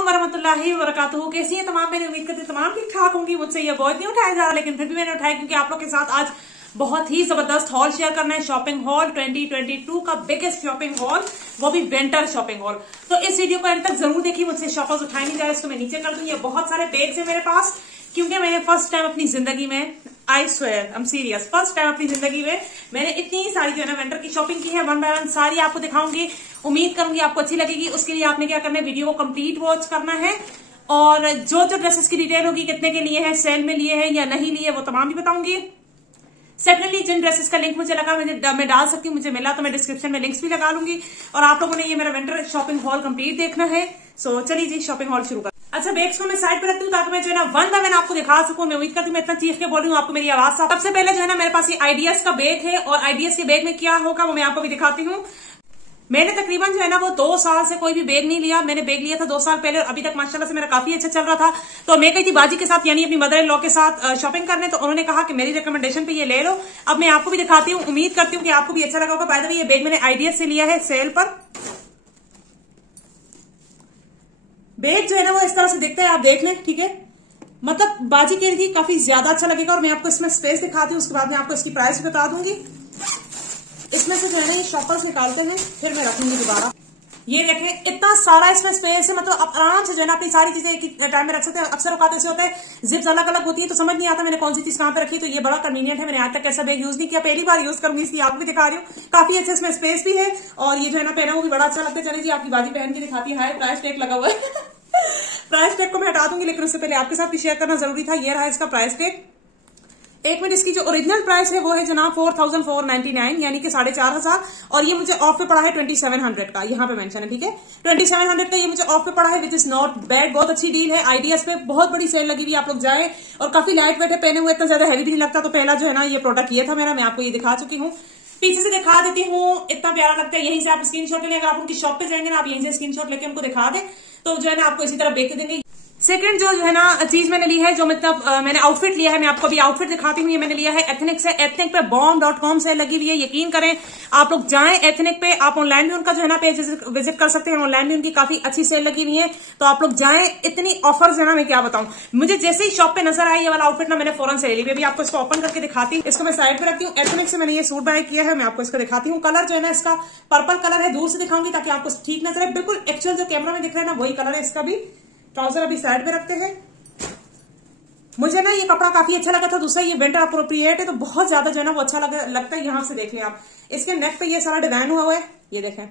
अस्सलामुअलैकुम वरहमतुल्लाहि वबरकातुहू। कैसी है तमाम? मैंने उम्मीद करती तमाम ठीक ठाक होंगी। मुझसे ये बहुत नहीं उठाया जा रहा, लेकिन फिर भी मैंने उठाया क्योंकि आप लोग के साथ आज बहुत ही जबरदस्त हॉल शेयर करना है। शॉपिंग हॉल 2022 का बिगेस्ट शॉपिंग हॉल, वो भी विंटर शॉपिंग हॉल। तो इस वीडियो को एंड तक जरूर देखिए। मुझसे शॉपर्स उठाई नहीं जाए, इसको मैं नीचे कर दूंगी। बहुत सारे बैग्स है मेरे पास, क्योंकि मैंने फर्स्ट टाइम अपनी जिंदगी में, I swear I am serious, first time अपनी जिंदगी में मैंने इतनी सारी जो है ना विंटर की शॉपिंग की है। वन बाय वन सारी आपको दिखाऊंगी। उम्मीद करूंगी आपको अच्छी लगेगी। उसके लिए आपने क्या करना है, वीडियो को कंप्लीट वॉच करना है और जो जो ड्रेसेस की डिटेल होगी, कितने के लिए है, सेल में लिए है या नहीं लिए, वो तमाम भी बताऊंगी। सेपरेटली जिन ड्रेसेस का लिंक मुझे लगा मैं डाल सकती हूँ, मुझे मिला तो मैं डिस्क्रिप्शन में लिंक्स भी लगा लूंगी। और आप लोगों ने ये मेरा विंटर शॉपिंग हॉल कंप्लीट देखना है। सो चलिए जी शॉपिंग हॉल शुरू कर। अच्छा, बैग्स को मैं साइड पे रखती हूँ ताकि मैं जो है ना वन बाय वन आपको दिखा सकूं। मैं उम्मीद करती हूँ मैं इतना चीख के बोल रही हूँ, आपको मेरी आवाज साफ। सबसे पहले जो है ना मेरे पास ये आइडियाज का बैग है, और आइडियाज के बैग में क्या होगा वो मैं आपको भी दिखाती हूँ। मैंने तकरीबन जो है ना वो 2 साल से कोई भी बैग नहीं लिया। मैंने बैग लिया था 2 साल पहले और अभी तक माशाल्लाह से मेरा काफी अच्छा चल रहा था। तो मैं गई थी बाजी के साथ, यानी अपनी मदर इन लॉ के साथ शॉपिंग करने। तो उन्होंने कहा कि मेरी रिकमेंडेशन पे ये ले लो। अब मैं आपको भी दिखाती हूँ, उम्मीद करती हूँ कि आपको भी अच्छा लगा होगा। बाय द वे ये बैग मैंने आइडिया से लिया है सेल पर। बैग जो है ना वो इस तरह से दिखता है, आप देख लें, ठीक है। मतलब बाजी कह रही थी काफी ज्यादा अच्छा लगेगा, और मैं आपको इसमें स्पेस दिखाती हूँ, उसके बाद मैं आपको इसकी प्राइस बता दूंगी। इसमें से जो है ना ये शॉपर्स निकालते हैं, फिर मैं रखूंगी दोबारा। ये देखें इतना सारा इसमें स्पेस है, मतलब आप आराम से जो है ना अपनी सारी चीजें एक ही टाइम में रख सकते हैं। अक्सर औकात ऐसे होता है जिप्स अलग अलग होती है तो समझ नहीं आता मैंने कौन सी चीज कहां पे रखी। तो ये बड़ा कन्वीनियंट है। मैंने आज तक ऐसा बैग यूज नहीं किया, पहली बार यूज करूंगी, इसलिए आपको भी दिखा रही हूँ। काफी अच्छे इसमें स्पेस भी है, और ये जो है ना पहना वो भी बड़ा अच्छा लगता है। चलिए जी आपकी बाजी पहन के दिखाती है। प्राइस टैग लगा हुआ है प्राइस टैग को मैं हटा दूंगी, लेकिन उससे पहले आपके साथ भी शेयर करना जरूरी था। ये रहा इसका प्राइस टैग। एक मिनट, इसकी जो ओरिजिनल प्राइस है वो है जनाब 4499, यानी कि 4500, और ये मुझे ऑफ पे पड़ा है 2700 का। यहाँ पे मेंशन है, ठीक है, 2700 का ये मुझे ऑफ पे पड़ा है, विच इज नॉट बैड। बहुत अच्छी डील है। आइडियाज पे बहुत बड़ी सेल लगी हुई, आप लोग जाए। और काफी लाइट वेट है, पहने हुए इतना ज्यादा हैवी भी नहीं लगता। तो पहला जो है ना ये प्रोडक्ट ये था मेरा, मैं आपको ये दिखा चुकी हूँ। पीछे से दिखा देती हूँ, इतना प्यारा लगता है। यहीं से आप स्क्रीनशॉट लेंगे, आप उनकी शॉप पे जाएंगे ना, आप यहीं से स्क्रीनशॉट लेके उनको दिखा दें तो जो है ना आपको इसी तरह बेच देंगे। सेकंड जो है ना चीज मैंने ली है, जो मतलब मैंने आउटफिट लिया है, मैं आपको अभी आउटफिट दिखाती हूँ। ये मैंने लिया है एथनिक से। एथनिक पे bomb.com से लगी हुई है। यकीन करें, आप लोग जाएं एथनिक पे, आप ऑनलाइन भी उनका जो है ना पेज विजिट कर सकते हैं। ऑनलाइन भी उनकी काफी अच्छी सेल लगी हुई है, तो आप लोग जाएं। इतनी ऑफर्स है ना, मैं क्या बताऊं। मुझे जैसे ही शॉप पे नजर आई ये वाला आउटफिट ना, मैंने फौरन से ले लिया। अभी आपको इसको ओपन करके दिखाती हूँ। इसको मैं साइड पे रखती हूँ। एथनिक से मैंने ये सूट बाय किया है, मैं आपको इसको दिखाती हूँ। कलर जो है ना इसका पर्पल कलर है, दूर से दिखाऊंगी ताकि आपको ठीक नजर आए। बिल्कुल एक्चुअल जो कैमरा में दिख रहा है ना वही कलर है इसका भी। ट्राउजर अभी साइड पे रखते हैं। मुझे ना ये कपड़ा काफी अच्छा लगा था। दूसरा ये विंटर अप्रोप्रिएट है, तो बहुत ज्यादा जो है ना वो अच्छा लगता है। यहाँ से देख लें आप, इसके नेक पे ये सारा डिजाइन हुआ है, ये देखें।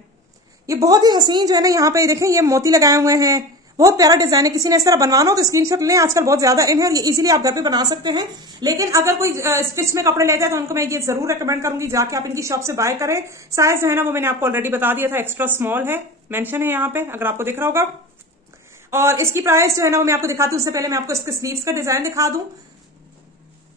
ये बहुत ही हसीन जो है ना, यहाँ पे देखें ये मोती लगाए हुए हैं, बहुत प्यारा डिजाइन है। किसी ने इस तरह बनवाना हो तो स्क्रीनशॉट लें, आजकल बहुत ज्यादा इन है, ये इजीली आप घर पे बना सकते हैं। लेकिन अगर कोई स्टिच में कपड़े लेते हैं तो उनको मैं ये जरूर रिकमेंड करूंगी, जाके आप इनकी शॉप से बाय करें। साइज जो है ना वो मैंने आपको ऑलरेडी बता दिया था, एक्स्ट्रा स्मॉल है, मेंशन है यहाँ पे, अगर आपको दिख रहा होगा। और इसकी प्राइस जो है ना वो मैं आपको दिखाती हूँ। उससे पहले मैं आपको इसके स्लीव्स का डिजाइन दिखा दूं।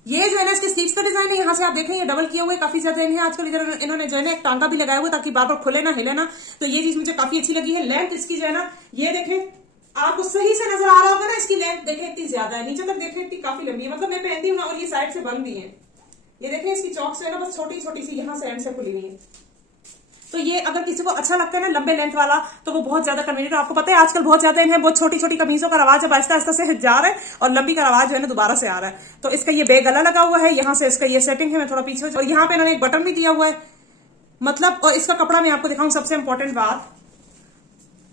ये जो है ना इसके स्लीव्स का डिजाइन है, यहाँ से आप देखें ये डबल किया हुआ है, काफी ज्यादा है आजकल। इधर इन्होंने जो है ना एक टांगा भी लगाया हुआ ताकि बार बार खुले ना हिले ना, तो ये चीज मुझे काफी अच्छी लगी है। लेंथ इसकी जो है ना, ये देखें, आपको सही से नजर आ रहा होगा ना, इसकी लेंथ देखें इतनी ज्यादा है, नीचे तक देखें इतनी काफी लंबी है। मतलब मैं पहनती हूँ ना, और ये साइड से बंद भी है। ये देखें इसकी चौक से है ना बस छोटी छोटी सी यहाँ से एंड से खुली हुई है। तो ये अगर किसी को अच्छा लगता है ना लंबे लेंथ वाला, तो वो बहुत ज्यादा कन्वीनियंट है। आपको पता है आजकल बहुत ज्यादा इन्हें बहुत छोटी छोटी कमीजों का रवाज अब आहिस्ता आहिस्ता से जा रहा है, और लंबी का रवाज जो है ना दोबारा से आ रहा है। तो इसका ये बैग गला लगा हुआ है, यहाँ से इसका ये सेटिंग है, मैं थोड़ा पीछे, और यहाँ पे इन्होंने एक बटन भी दिया हुआ है, मतलब। और इसका कपड़ा मैं आपको दिखाऊं, सबसे इंपॉर्टेंट बात,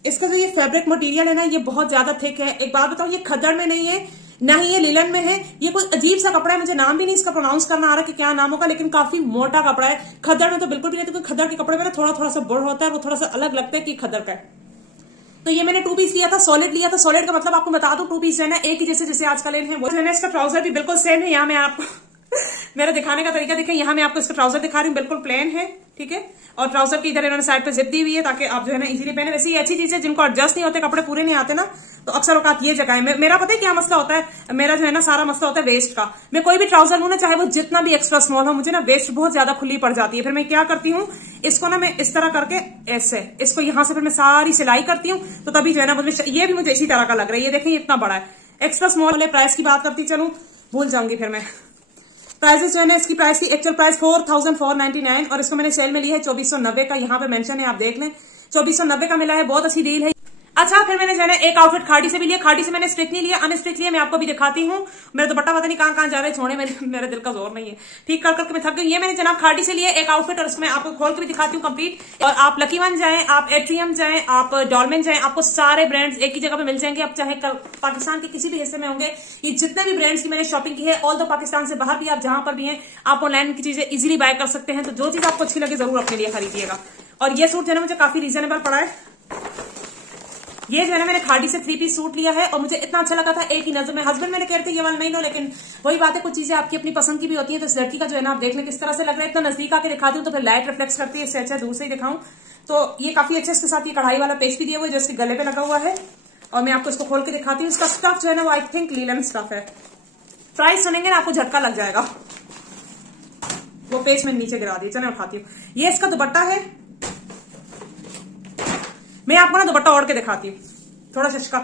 इसका जो ये फैब्रिक मटेरियल है ना ये बहुत ज्यादा थिक है। एक बात बताऊं, ये खद्दड़ में नहीं है, ना ही ये लिलन में है। ये कोई अजीब सा कपड़ा है, मुझे नाम भी नहीं इसका प्रोनाउंस करना आ रहा कि क्या नाम होगा, लेकिन काफी मोटा कपड़ा है। खद्दड़ में तो बिल्कुल भी नहीं, क्योंकि खद्दड़ के कपड़े में ना थोड़ा थोड़ा सा बुर होता है, वो थोड़ा सा अलग लगता है कि खद्दड़ का है। तो ये मैंने 2 पीस लिया था, सॉलिड लिया था। सॉलिड का मतलब आपको बता दूं, 2 पीस है ना एक ही जैसे जैसे आजकल इन है वो है ना। इसका ट्राउजर भी बिल्कुल सेम है। यहाँ मैं आपको मेरा दिखाने का तरीका देखें, यहाँ मैं आपको इसका ट्राउजर दिखा रही हूँ, बिल्कुल प्लेन है, ठीक है। और ट्राउजर की इधर इन्होंने साइड पे जिप दी हुई है ताकि आप जो है ना इजीली पहने। वैसे ये अच्छी चीज है, जिनको एडजस्ट नहीं होते, कपड़े पूरे नहीं आते ना, तो अक्सर औकात ये जगह है। मेरा पता है क्या मसला होता है, मेरा जो है ना सारा मसला होता है वेस्ट का। मैं कोई भी ट्राउजर लूँ ना, चाहे वो जितना भी एक्स्ट्रा स्मॉल हो, मुझे ना वेस्ट बहुत ज्यादा खुली पड़ जाती है। फिर मैं क्या करती हूँ, इसको ना मैं इस तरह करके ऐसे इसको यहाँ से फिर मैं सारी सिलाई करती हूँ, तो तभी जो है ना ये भी मुझे इसी तरह का लग रहा है। ये देखें इतना बड़ा है, एक्स्ट्रा स्मॉल वाले। प्राइस की बात करती चलूं, भूल जाऊंगी फिर मैं। प्राइसेस जो है ना, इसकी प्राइस की एक्चुअल प्राइस 4499, और इसको मैंने सेल में लिया है 2490 का। यहाँ पे मेंशन है, आप देख लें, 2490 का मिला है। बहुत अच्छी डील है। अच्छा, फिर मैंने जो है एक आउटफिट खाड़ी से भी लिया। खाड़ी से मैंने स्ट्रिच नहीं लिया, अनस्ट्रिच लिया। मैं आपको भी दिखाती हूँ। मेरा दुपट्टा पता नहीं कहाँ जा रहा है, छोड़े, मेरे दिल का जोर नहीं है। ठीक कर करके मैं थक गई। ये मैंने जनाब खाड़ी से लिया एक आउटफिट, और उसमें आपको खोल के भी दिखाती हूँ कंप्लीट। और आप लकी वन जाएं, आप एट्रियम जाएं, आप डॉलमेन जाएं, आपको सारे ब्रांड्स एक ही जगह पे मिल जाएंगे। आप चाहे पाकिस्तान के किसी भी हिस्से में होंगे, ये जितने भी ब्रांड्स की मैंने शॉपिंग की है, ऑल द पाकिस्तान से बाहर भी आप जहां पर भी हैं, आप ऑनलाइन की चीजें इजीली बाय कर सकते हैं। तो जो चीज आपको अच्छी लगे जरूर अपने लिए खरीदिएगा। और ये सूट जो है मुझे काफी रीजनेबल पड़ा है। ये जो है ना मैंने खाड़ी से 3 पीस सूट लिया है, और मुझे इतना अच्छा लगा था एक ही नजर में। हस्बैंड मैंने कहते ये वाला नहीं लो, लेकिन वही बात है, कुछ चीजें आपकी अपनी पसंद की भी होती है। तो इस लड़की का जो है ना आप देख लें किस तरह से लग रहा है। इतना नजदीक आके दिखाती हूँ तो फिर लाइट रिफ्लेक्ट करती है, इससे अच्छा दूर से ही दिखाऊं। तो ये काफी अच्छा, इसके साथ ये कढ़ाई वाला पेच भी दिया हुआ है जो इसके गले पे लगा हुआ है। और मैं आपको इसको खोल के दिखाती हूँ। इसका स्टफ जो है ना वो आई थिंक लीलन स्टफ है। प्राइस सुनेंगे ना आपको झटका लग जाएगा। वो पेच मैंने नीचे गिरा दिया, चलो मैं उठाती हूँ। ये इसका दुपट्टा है। मैं आपको ना दुपट्टा ओढ़ के दिखाती हूँ, थोड़ा चचका।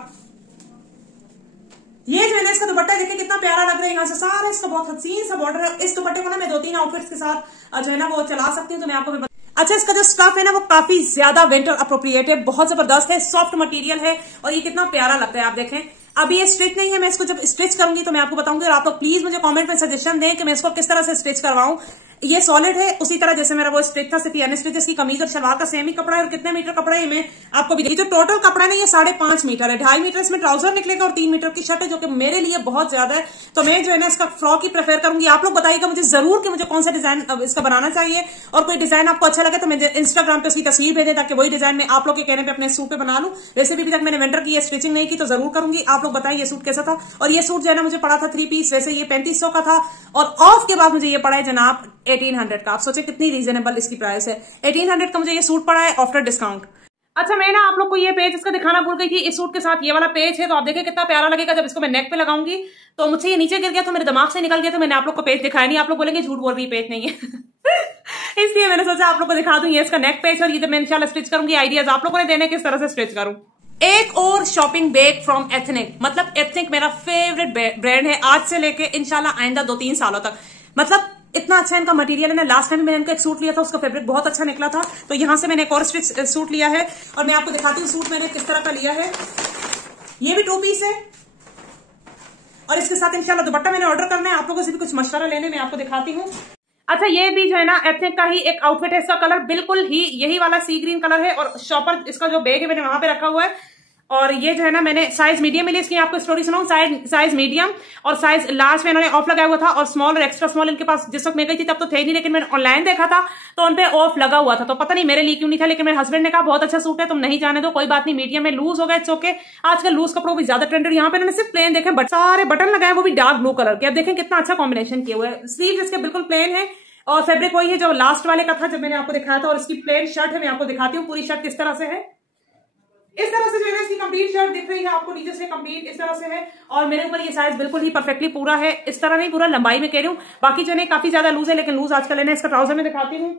ये जो है ना इसका दुपट्टा देखिए कितना प्यारा लग रहा है। यहाँ से सारा इसका बहुत हसीन सा बॉर्डर है। इस दुपट्टे को ना मैं 2-3 आउटफिट्स के साथ जो है ना वो चला सकती हूँ। तो मैं आपको अच्छा, इसका जो स्टफ है ना वो काफी ज्यादा विंटर अप्रोप्रिएट है, बहुत जबरदस्त है, सॉफ्ट मटेरियल है, और ये कितना प्यारा लगता है। आप देखें, अभी ये स्ट्रिच नहीं है, मैं इसको जब स्ट्रिच करूंगी तो मैं आपको बताऊंगी। और आप लोग प्लीज मुझे कमेंट में सजेशन दें कि मैं इसको किस तरह से स्टिच करवाऊं। ये सॉलिड है उसी तरह जैसे मेरा वो स्ट्रिच था, सिर्फ अनस्टिच। इसकी कमीज और शलवार का सेम ही कपड़ा है। और कितने मीटर कपड़ा है मैं आपको भी, ये जो टोटल कपड़ा है ना ये 5.5 मीटर है। 2.5 मीटर इसमें ट्राउजर निकलेगा और 3 मीटर की शर्ट है, जो कि मेरे लिए बहुत ज्यादा है। तो मैं जो है ना इसका फ्रॉक ही प्रेफर करूंगी। आप लोग बताइएगा मुझे जरूर कि मुझे कौन सा डिजाइन इसका बनाना चाहिए। और कोई डिजाइन आपको अच्छा लगे तो मैं इंस्टाग्राम पे उसकी तस्वीर भेजें, ताकि वही डिजाइन मैं आप लोग के कहने पे अपने सूट पे बना लूं। वैसे भी अभी तक मैंने विंटर की स्टिचिंग नहीं की, तो जरूर करूंगी। आप लोग बताएं ये सूट कैसा था। और ये सूट जो है ना मुझे पड़ा था 3 पीस, वैसे ये 3500 का था, और ऑफ के बाद मुझे ये पड़ा है जनाब 1800 का। आप सोचे कितनी रीजनेबल इसकी प्राइस है। 1800 का मुझे ये सूट पड़ा है आफ्टर डिस्काउंट। अच्छा, मैं ना आप लोग को ये पेज इसका दिखाना भूल गई थी। इस सूट के साथ ये वाला पेज है, तो आप देखिए कितना प्यारा लगेगा जब इसको मैं नेक पे लगाऊंगी। तो मुझसे ये नीचे गिर गया, तो मेरे दिमाग से निकल गया, तो मैंने आप लोग को पेज दिखाया नहीं। आप लोग बोलेंगे झूठ बोल रही, पेज नहीं है। इसलिए मैंने सोचा आप लोग को दिखा दूं। ये इसका नेक पेज, और ये जब मैं इंशाल्लाह स्टिच करूंगी, आइडियाज आप लोगों ने देने किस तरह से स्टिच करूं। एक और शॉपिंग बैग फ्रॉम एथनिक। मतलब एथनिक मेरा फेवरेट ब्रांड है, आज से लेके इंशाल्लाह आइंदा 2-3 सालों तक। मतलब इतना अच्छा इनका मटेरियल है ना। लास्ट टाइम मैंने इनका एक सूट लिया था, उसका फैब्रिक बहुत अच्छा निकला था। तो यहां से मैंने एक और स्टिच सूट लिया है, और मैं आपको दिखाती हूँ सूट मैंने किस तरह का लिया है। ये भी 2 पीस है, और इसके साथ इंशाल्लाह दुपट्टा मैंने ऑर्डर करना है। आप लोगों से भी कुछ मशवरा लेने में आपको दिखाती हूँ। अच्छा, ये भी जो है ना एथनिक का ही एक आउटफिट है। इसका कलर बिल्कुल ही यही वाला सी ग्रीन कलर है, और शॉपर इसका जो बैग है मैंने वहां पे रखा हुआ है। और ये जो है ना मैंने साइज मीडियम में लिया। इसकी आपको स्टोरी सुनाऊं, साइज मीडियम और साइज लार्ज में इन्होंने ऑफ लगाया हुआ था, और स्मॉल और एक्स्ट्रा स्मॉल इनके पास जिस वक्त मैं गई थी तब तो थे नहीं, लेकिन मैंने ऑनलाइन देखा था तो उन पे ऑफ लगा हुआ था। तो पता नहीं मेरे लिए क्यों नहीं था, लेकिन मेरे हस्बैंड ने कहा बहुत अच्छा सूट है, तुम नहीं जाने दो, कोई बात नहीं, मीडियम में लूज हो गए, चौके आजकल लूज कपड़ों भी ज्यादा ट्रेंडेड। यहाँ पे सिर्फ प्लेन देखे, सारे बटन लगाए, वो भी डार्क ब्लू कलर के। अब देखें कितना अच्छा कॉम्बिनेशन किया हुआ है। स्लीव इसके बिल्कुल प्लेन है, और फैब्रिक वही है जो लास्ट वाले का था जब मैंने आपको दिखाया था। और इसकी प्लेन शर्ट है, मैं आपको दिखाती हूँ पूरी शर्ट किस तरह से है। इस तरह से जो है इसकी कंप्लीट शर्ट दिख रही है आपको, नीचे से कंप्लीट इस तरह से है। और मेरे ऊपर ये साइज बिल्कुल ही परफेक्टली पूरा है, इस तरह नहीं, पूरा लंबाई में कह रही हूँ। बाकी जो है काफी ज्यादा लूज है, लेकिन लूज आजकल है ना। इसका ट्राउजर में दिखाती हूँ।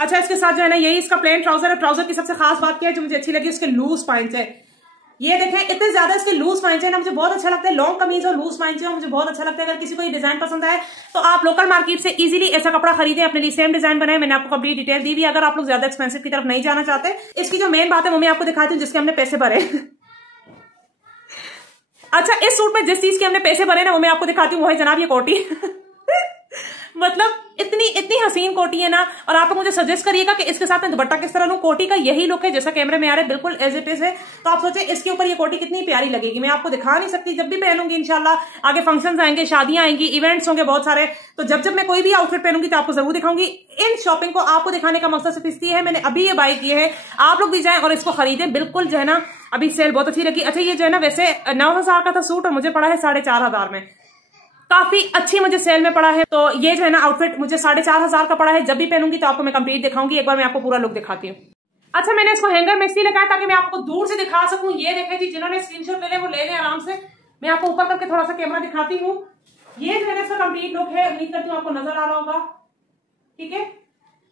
अच्छा, इसके साथ जो है ना यही इसका प्लेन ट्राउजर है। ट्राउजर की सबसे खास बात क्या है जो मुझे अच्छी लगी, उसके लूज पॉइंट्स है। ये देखें इतने ज्यादा इसके लूज पॉइंट्स है ना, मुझे बहुत अच्छा लगता है। लॉन्ग कमीज और लूज पॉइंट्स है, मुझे बहुत अच्छा लगता है। अगर किसी को ये डिजाइन पसंद आए तो आप लोकल मार्केट से इजीली ऐसा कपड़ा खरीदें, अपने लिए सेम डिजाइन बनाए। मैंने आपको कंप्लीट डिटेल दी हुई। अगर आप लोग ज्यादा एक्सपेंसिव की तरफ नहीं जाना चाहते, इसकी जो मेन बात है वो मैं आपको दिखाती हूँ, जिसके हमने पैसे भरे। अच्छा, इस सूट में जिस चीज के हमने पैसे भरे ना वो मैं आपको दिखाती हूँ, वो है जनाब ये कोटी। मतलब इतनी हसीन कोटी है ना। और आप लोग मुझे सजेस्ट करिएगा कि इसके साथ में दुपट्टा किस तरह लूं। कोटी का यही लुक है जैसा कैमरे में आ रहा है, बिल्कुल एज इट इज है। तो आप सोचे इसके ऊपर ये कोटी कितनी प्यारी लगेगी। मैं आपको दिखा नहीं सकती, जब भी पहनूंगी इंशाल्लाह। आगे फंक्शंस आएंगे, शादियां आएंगी, इवेंट्स होंगे बहुत सारे, तो जब मैं कोई भी आउटफिट पहनूंगी तो आपको जरूर दिखाऊंगी। इन शॉपिंग को आपको दिखाने का मकसद सिर्फ इसलिए है, मैंने अभी ये बाई की है, आप लोग भी जाएं और इसको खरीदें। बिल्कुल जो है ना अभी सेल बहुत अच्छी लगी। अच्छा, ये जो है ना वैसे 9000 का था सूट, और मुझे पड़ा है 4500 में। काफी अच्छी मुझे सेल में पड़ा है। तो ये जो है ना आउटफिट मुझे 4500 का पड़ा है। जब भी पहनूंगी तो आपको मैं कंप्लीट दिखाऊंगी। एक बार मैं आपको पूरा लुक दिखाती हूँ। अच्छा, मैंने इसको हैंगर में इसलिए लगाया ताकि मैं आपको दूर से दिखा सकूं। ये देखें जी, जिन्होंने स्क्रीनशॉट ले लें वो ले लें आराम से। मैं आपको ऊपर करके थोड़ा सा कैमरा दिखाती हूँ। ये जो है ना इसका कंप्लीट लुक है, उम्मीद करती हूँ आपको नजर आ रहा होगा। ठीक है,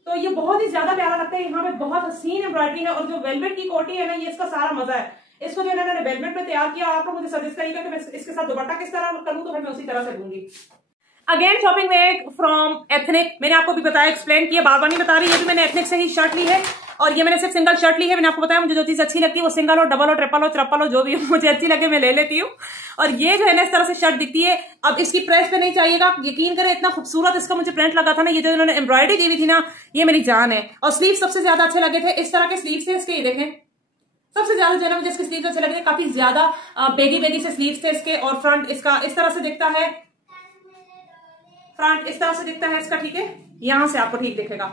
तो ये बहुत ही ज्यादा प्यारा लगता है। यहाँ पे बहुत हसीन एम्ब्रॉयडरी है, और जो वेलवेट की कोटी है ना, ये इसका सारा मजा है। इसको जो है मैंने वेलवेट में तैयार किया। आप लोग मुझे सजेस्ट करिएगा कि मैं इसके साथ दुपट्टा किस तरह करूँ, तो फिर मैं उसी तरह से लूंगी। Again shopping bag from ethnic. मैंने आपको भी बताया, एक्सप्लेन किया, बार बार नहीं बता रही। ये भी मैंने एथनिक से ही शर्ट ली है, और ये मैंने सिर्फ सिंगल शर्ट ली है। मैंने आपको बताया मुझे जो चीज अच्छी लगती है वो सिंगल हो, डबल हो, ट्रिपल हो, ट्रिपल हो, जो भी मुझे अच्छी लगे मैं ले लेती हूँ। और ये जो है ना इस तरह से शर्ट दिखती है। अब इसकी प्रेस पे नहीं चाहिएगा, यकीन करें इतना खूबसूरत इसका मुझे प्रिंट लगा था ना, ये जो इन्होंने एम्ब्रॉयडरी दी हुई थी ना, ये मेरी जान है। और स्लीव सबसे ज्यादा अच्छे लगे थे, इस तरह के स्लीव थे इसके, ये देखें सबसे ज्यादा जो है ना मुझे इसके स्लीव अच्छे लगे थे, काफी ज्यादा बेगी बेगी से स्लीव थे इसके। और फ्रंट इसका इस तरह से दिखता है, फ्रंट इस तरह से दिखता है इसका, ठीक है, यहां से आपको ठीक दिखेगा,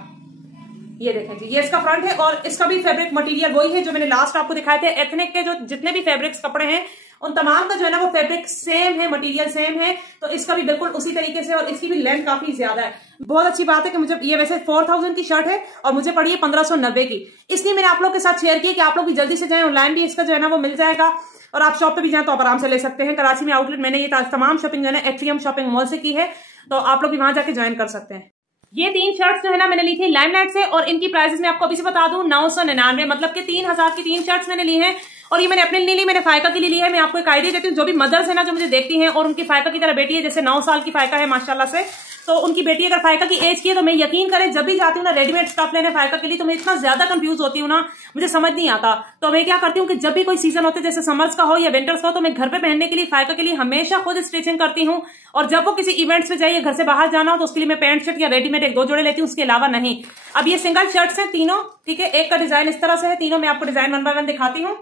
ये देखें जी, ये इसका फ्रंट है। और इसका भी फैब्रिक मटेरियल वही है जो मैंने लास्ट आपको दिखाए थे। एथनिक के जो जितने भी फैब्रिक्स कपड़े हैं उन तमाम का जो है ना वो फैब्रिक सेम है, मटेरियल सेम है, तो इसका भी बिल्कुल उसी तरीके से। और इसकी भी लेंथ काफी ज्यादा है। बहुत अच्छी बात है कि मुझे ये वैसे 4000 की शर्ट है और मुझे पड़ी है 1590 की, इसलिए मैंने आप लोग के साथ शेयर की कि आप लोग भी जल्दी से जाएं, ऑनलाइन भी इसका जो है ना वो मिल जाएगा और आप शॉप पे भी जाएं तो आप आराम से ले सकते हैं। कराची में आउटलेट मैंने ये तमाम शॉपिंग जो है ना एट्रियम शॉपिंग मॉल से की है, तो आप लोग भी वहां जाके ज्वाइन कर सकते हैं। ये 3 शर्ट्स जो है ना मैंने ली थी लाइमलाइट से और इनकी प्राइसेस मैं आपको अभी से बता दूं 999, मतलब कि 3000 की 3 शर्ट्स मैंने ली हैं। और ये मैंने अपने लिए ली, मैंने फायका के लिए ली है। मैं आपको एक आइडिया देती हूँ, जो भी मदर्स है ना जो मुझे देखती हैं और उनकी फायका की तरह बेटी है, जैसे 9 साल की फायका है माशाल्लाह से, तो उनकी बेटी अगर फायका की एज की है तो मैं यकीन करें जब भी जाती हूँ ना रेडीमेड स्टफ लेने फायका के लिए, तो मैं इतना ज्यादा कंफ्यूज होती हूँ ना, मुझे समझ नहीं आता। तो मैं क्या करती हूँ कि जब भी कोई सीजन होता है जैसे समर्स का हो या विंटर्स का हो, तो मैं घर पे पहनने के लिए फायका के लिए हमेशा खुद स्टिचिंग करती हूँ। और जब वो किसी इवेंट्स में जाइए, घर से बाहर जाना हो, तो उसके लिए मैं पैंट शर्ट या रेडीमेड 1-2 जोड़े लेती हूँ, उसके अलावा नहीं। अब ये सिंगल शर्ट्स हैं तीनों, ठीक है, एक का डिजाइन इस तरह से है, तीनों मैं आपको डिजाइन 1 बाय 1 दिखाती हूँ।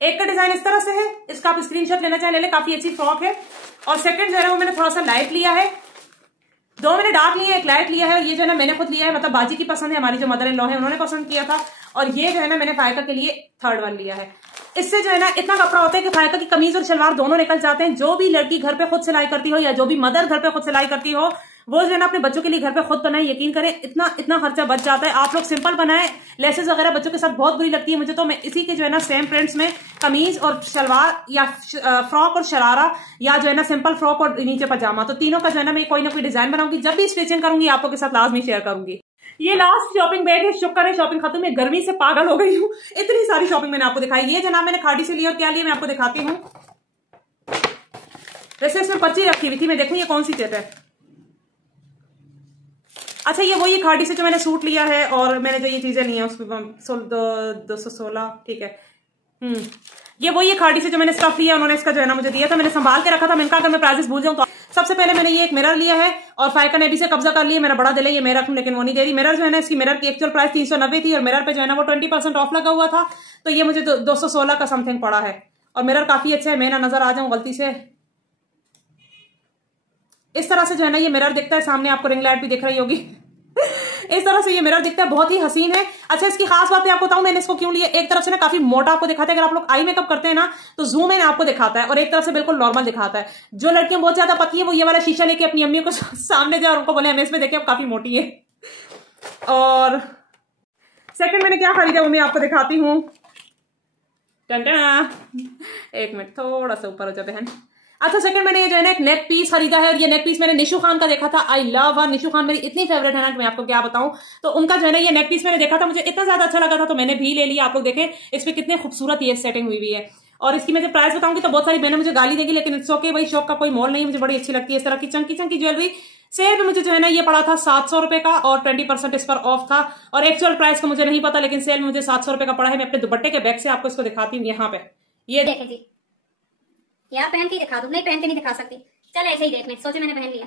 एक का डिजाइन इस तरह से है, इसका आप स्क्रीनशॉट लेना चाहे ले ले, काफी अच्छी फ्रॉक है। और सेकंड जो है वो मैंने थोड़ा सा लाइट लिया है, 2 मैंने डार्क लिया है, एक लाइट लिया है। ये जो है ना मैंने खुद लिया है, मतलब बाजी की पसंद है, हमारी जो मदर इन लॉ है उन्होंने पसंद किया था। और ये जो है ना मैंने फायका के लिए 3rd वन लिया है। इससे जो है ना इतना कपड़ा होता है कि फायका की कमीज और शलवार दोनों निकल जाते हैं। जो भी लड़की घर पे खुद सिलाई करती हो या जो भी मदर घर पे खुद सिलाई करती हो, वो जो है ना अपने बच्चों के लिए घर पे खुद बनाए, यकीन करें इतना खर्चा बच जाता है। आप लोग सिंपल बनाए, लेसेस वगैरह बच्चों के साथ बहुत बुरी लगती है मुझे, तो मैं इसी के जो है ना सेम प्रिंट्स में कमीज और शलवार या फ्रॉक और शरारा या जो है ना सिंपल फ्रॉक और नीचे पजामा, तो तीनों का जो है ना मैं कोई ना कोई डिजाइन बनाऊंगी। जब भी स्टिचिंग करूंगी आप लोग के साथ लाजमी शेयर करूंगी। ये लास्ट शॉपिंग बैग है, शुक्र है शॉपिंग खत्म है, गर्मी से पागल हो गई हूँ, इतनी सारी शॉपिंग मैंने आपको दिखाई। ये जनाब मैंने खाड़ी से लिया और क्या लिया मैं आपको दिखाती हूँ। वैसे इसमें पर्ची रखी हुई थी, मैं देखूँ ये कौन सी चीज है। अच्छा ये वही खाड़ी से जो मैंने सूट लिया है और मैंने जो ये चीजें ली हैं उसमें 216, ठीक है। ये वही खाड़ी से जो मैंने स्टफ लिया, उन्होंने इसका जो है ना मुझे दिया था, मैंने संभाल के रखा था। मैंने कहा अगर मैं प्राइसेस भूल जाऊं तो सबसे पहले मैंने ये एक मिरर लिया है और फायका ने भी से कब्जा कर लिया। मेरा बड़ा दिल है ये मैं रखूं, लेकिन वो नहीं दे रही। मिरर जो है ना इसकी मिरर की एक्चुअल प्राइस 390 थी और मिरर पे जो है ना वो 20% ऑफ लगा हुआ था, तो ये मुझे 216 का समथिंग पड़ा है। और मिरर काफी अच्छा है, मैं ना नजर आ जाऊं गलती से। इस तरह से जो है ना ये मिरर दिखता है, सामने आपको रिंग लाइट भी दिख रही होगी इस तरह से ये मिरर दिखता है, बहुत ही हसीन है। अच्छा इसकी खास बात मैं आपको बताऊं मैंने इसको क्यों लिया। एक तरफ से ना काफी मोटा आपको दिखाता है, अगर आप लोग आई मेकअप करते हैं ना तो जूम इन आपको दिखाता है, और एक तरफ से बिल्कुल नॉर्मल दिखाता है। जो लड़कियां बहुत ज्यादा पतली है वो ये वाला शीशा लेके अपनी अम्मी को सामने जाए और उनको बोले हमें इसमें देखिए अब काफी मोटी है। और सेकंड मैंने क्या खरीदा वो मैं आपको दिखाती हूँ। एक मिनट थोड़ा सा ऊपर हो जाते हैं। अच्छा सेकंड मैंने ये जो है ना एक नेक पीस खरीदा है, और ये नेक पीस मैंने निशु खान का देखा था। आई लव हर, निशु खान मेरी इतनी फेवरेट है ना कि मैं आपको क्या बताऊं। तो उनका जो है ना ये नेक पीस मैंने देखा था, मुझे इतना ज्यादा अच्छा लगा था तो मैंने भी ले लिया। आप लोग देखें इस पे कितने खूबसूरत ये सेटिंग हुई हुई है। और इसकी मैं जब प्राइस बताऊंगी तो बहुत सारी बहनें मुझे गाली देंगी, लेकिन इट्स ओके भाई, शौक का कोई मोल नहीं, मुझे बड़ी अच्छी लगती है इस तरह की चंकी चंकी ज्वेलरी। सेल पे मुझे जो है ना ये पड़ा था 700 रुपए का और 20% इस पर ऑफ था, और एक्चुअल प्राइस का मुझे नहीं पता, लेकिन सेल में मुझे 700 रुपए का पड़ा है। मैं अपने दुपट्टे के बैग से आपको इसको दिखाती हूँ। यहाँ पे ये देखें जी, यार पहन के दिखा दूं, नहीं पहन के नहीं दिखा सकती, चल ऐसे ही देख लें, सोचे मैंने पहन लिया।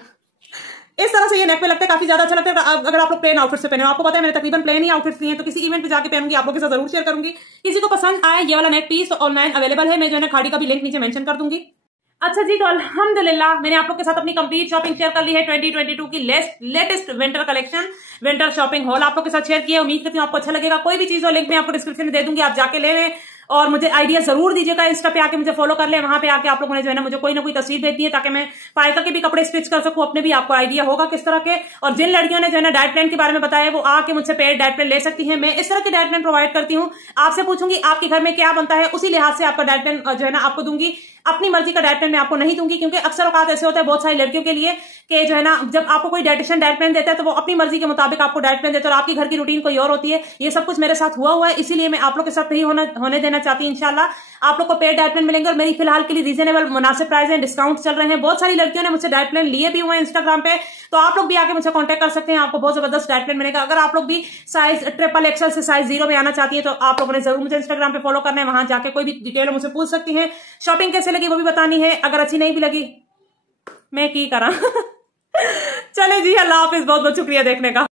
इस तरह से ये नेक पे लगता है, काफी ज्यादा अच्छा लगता है। अगर आप लोग प्लेन आउटफिट से पहने हो, आपको पता है मैंने तकरीबन प्लेन ही आउटफिट लिए हैं, तो किसी इवेंट पे जाके पहनूंगी, आप लोगों के साथ जरूर शेयर करूंगी। किसी को पसंद आए ये वाला नेक पीस तो ऑनलाइन अवेलेबल है, मैं जो है खाड़ी का भी लिंक नीचे मेंशन कर दूंगी। अच्छा जी, तो अल्हम्दुलिल्लाह मैंने आप लोग के साथ अपनी कंप्लीट शॉपिंग शेयर कर ली है 2022 की latest winter collection, winter shopping hall आप लोग के साथ शेयर किया। उम्मीद करती हूँ आपको अच्छा लगेगा। कोई भी चीज हो लिंक मैं आपको डिस्क्रिप्शन में दे दूंगी, आप जाके ले लें। और मुझे आइडिया जरूर दीजिएगा, इंस्टा पे आके मुझे फॉलो कर ले, वहां पे आके आप लोगों ने जो है ना मुझे कोई ना कोई तस्वीर भेजनी है ताकि मैं फायका के भी कपड़े स्टिच कर सकूं, अपने भी आपको आइडिया होगा किस तरह के। और जिन लड़कियों ने जो है ना डाइट प्लान के बारे में बताया वो आके मुझसे पेड डाइट प्लान ले सकती है। मैं इस तरह के डाइट प्लान प्रोवाइड करती हूँ। आपसे पूछूंगी आपके घर में क्या बनता है, उसी लिहाज से आपका डाइट प्लान जो है ना आपको दूंगी। अपनी मर्जी का डाइट प्लान मैं आपको नहीं दूंगी, क्योंकि अक्सर औकात ऐसे होता है बहुत सारी लड़कियों के लिए कि जो है ना, जब आपको कोई डाइटिशियन डाइट प्लान देता है तो वो अपनी मर्जी के मुताबिक आपको डाइट प्लान देता है और आपकी घर की रूटीन कोई और होती है। ये सब कुछ मेरे साथ हुआ है, इसीलिए मैं आप लोग के साथ नहीं होने देना चाहती। इंशाल्लाह आप लोग को पेड डाइट प्लान मिलेंगे और मेरी फिलहाल के लिए रीजनेबल मुनासिब प्राइस है, डिस्काउंट चल रहे हैं। बहुत सारी लड़कियों ने मुझसे डाइट प्लान लिए भी हुए हैं इंस्टाग्राम पे, तो आप लोग भी आके मुझसे कांटेक्ट कर सकते हैं, आपको बहुत जबरदस्त डाइट प्लान मिलेगा। अगर आप लोग भी साइज XXL से साइज 0 में आना चाहती है तो आप लोगों ने जरूर मुझे इंस्टाग्राम पे फॉलो करना है, वहां जाके कोई भी डिटेल मुझसे पूछ सकती हैं। शॉपिंग कैसे लगी वो भी बतानी है, अगर अच्छी नहीं भी लगी मैं की करा। चले जी, अल्लाह हाफिज, बहुत बहुत शुक्रिया देखने का।